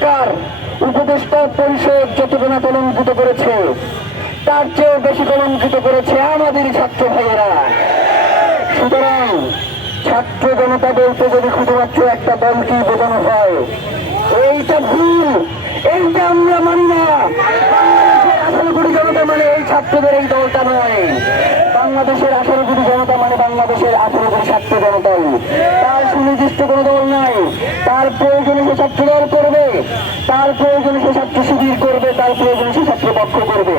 সরকার উপদেষ্টা পরিষদ যতটা কলঙ্কিত করেছে তার চেয়েও বেশি কলঙ্কিত করেছে আমাদের ছাত্র ভাইয়েরা। সুতরাং ছাত্র জনতা বলতে যদি শুধুমাত্র একটা দলকে বোঝানো হয়, এইটা ভুল, এইটা আমরা মানি না। বাংলাদেশের 18 কোটি জনতা মানে এই ছাত্রদের এই দলটা নয়। বাংলাদেশের 18 কোটি জনতা মানে বাংলাদেশের 18 কোটি ছাত্র জনতাই। তার সুনির্দিষ্ট কোনো দল নাই। তার প্রয়োজনে সে ছাত্র দল করবে, তার প্রয়োজনে সে ছাত্র শিবির করবে, তার প্রয়োজনে সে ছাত্র পক্ষ করবে।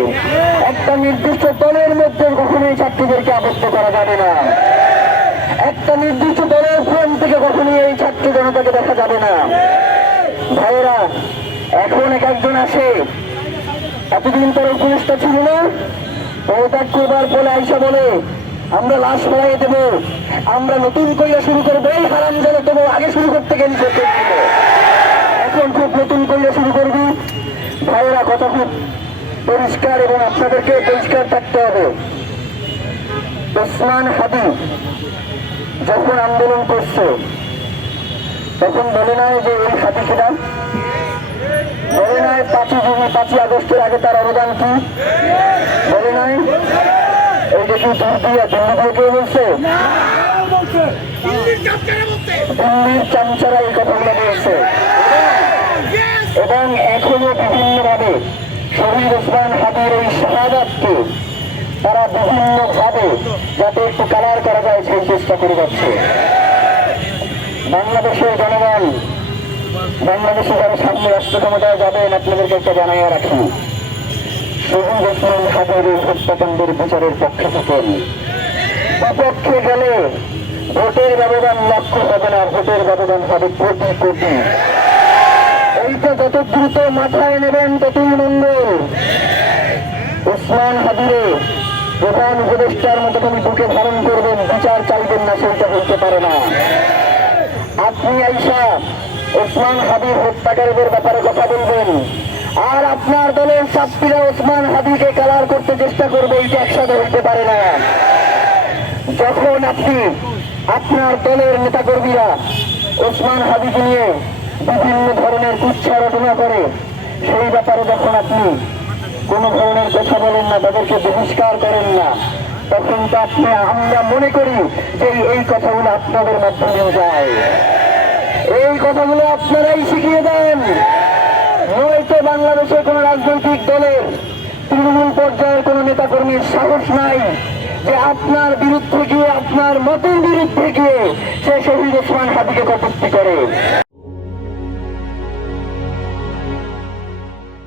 একটা নির্দিষ্ট দলের মধ্যে কখনোই ছাত্রদেরকে আবদ্ধ করা যাবে না। একটা নির্দিষ্ট দলের ফ্রেন্ড থেকে কখনোই এই ছাত্র জনতাকে দেখা যাবে না। ভাইয়েরা, এখন একজন আসে, এতদিন তার উপদেষ্টা ছিল না, পদত্যাগ করবার বলে আইসা বলে আমরা লাশ ফেলাই দেবো, আমরা নতুন কইরা শুরু করবো, এই হারাম যেন দেবো, আগে শুরু করতে গেলে এখন খুব নতুন কইরা শুরু করবি। ভাইয়েরা, কথা খুব পরিষ্কার এবং আপনাদেরকে পরিষ্কার থাকতে হবে। ওসমান হাদি যখন আন্দোলন করছে তখন বলে নাই যে এই হাদি কিনা, বলে নাই 5 আগস্টের আগে তার অবদান কি, বলে নাই এই যে কি দিল্লি দিয়ে কেউ বলছে, দিল্লির চামচারা এই কথাগুলো বলছে। এবং এখনো বিভিন্ন ভাবে শহীদ ওসমান হাদির এই শাহাদাতকে তারা বিভিন্ন ভাবে যাতে একটু কালার করা যায় সেই চেষ্টা করে যাচ্ছে। বাংলাদেশের জনগণ, বাংলাদেশে যারা সামনে রাষ্ট্র ক্ষমতায় যাবেন, আপনাদেরকে একটা জানাইয়া রাখি, শহীদ ওসমান হাদির এই হত্যাকাণ্ডের বিচারের পক্ষে থাকেন। বিপক্ষে গেলে ভোটের ব্যবধান লক্ষ্য হবে না, ভোটের ব্যবধান হবে কোটি কোটি। এইটা যত দ্রুত মাথায় নেবেন ততই মঙ্গল। ওসমান হাদিরে প্রধান উপদেষ্টার মতো তুমি বুকে ধারণ করবেন, বিচার চাইবেন না, সেইটা হতে পারে না। আপনি আইসা ওসমান হাদির হত্যাকারীদের ব্যাপারে কথা বলবেন, আর আপনার দলের ছাত্রীরা ওসমান হাদিকে কালার করতে চেষ্টা করবে, এইটা একসাথে হতে পারে না। যখন আপনি আপনার দলের নেতাকর্মীরা ওসমান হাদিকে নিয়ে বিভিন্ন ধরনের কুচ্ছা রচনা করে, সেই ব্যাপারে যখন আপনি কোন ধরনের কথা বলেন না, তাদেরকে বহিষ্কার করেন না, তখন তো আপনি, আমরা মনে করি যে এই কথাগুলো আপনাদের মাধ্যমেও যায়, এই কথাগুলো আপনারাই শিখিয়ে দেন। নয়তো বাংলাদেশের কোন রাজনৈতিক দলের তৃণমূল পর্যায়ের কোন নেতাকর্মীর সাহস নাই যে আপনার বিরুদ্ধে গিয়ে, আপনার মতের বিরুদ্ধে গিয়ে সে শহীদ ওসমান হাদিকে কটূক্তি করে।